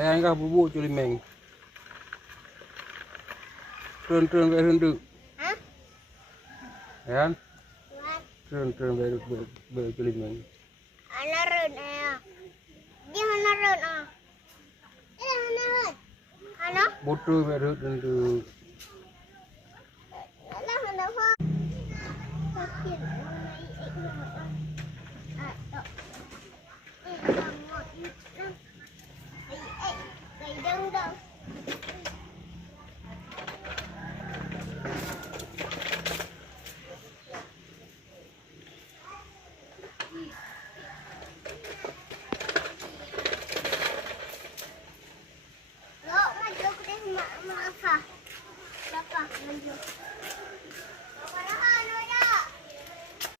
Ayan kah bubuk culi meng. Turun ke rendu. Hah? Ayan. Buat. Turun ke culi meng. Anarun ya. Dia anarun ah. Anarun. Ano? Botu ke rendu.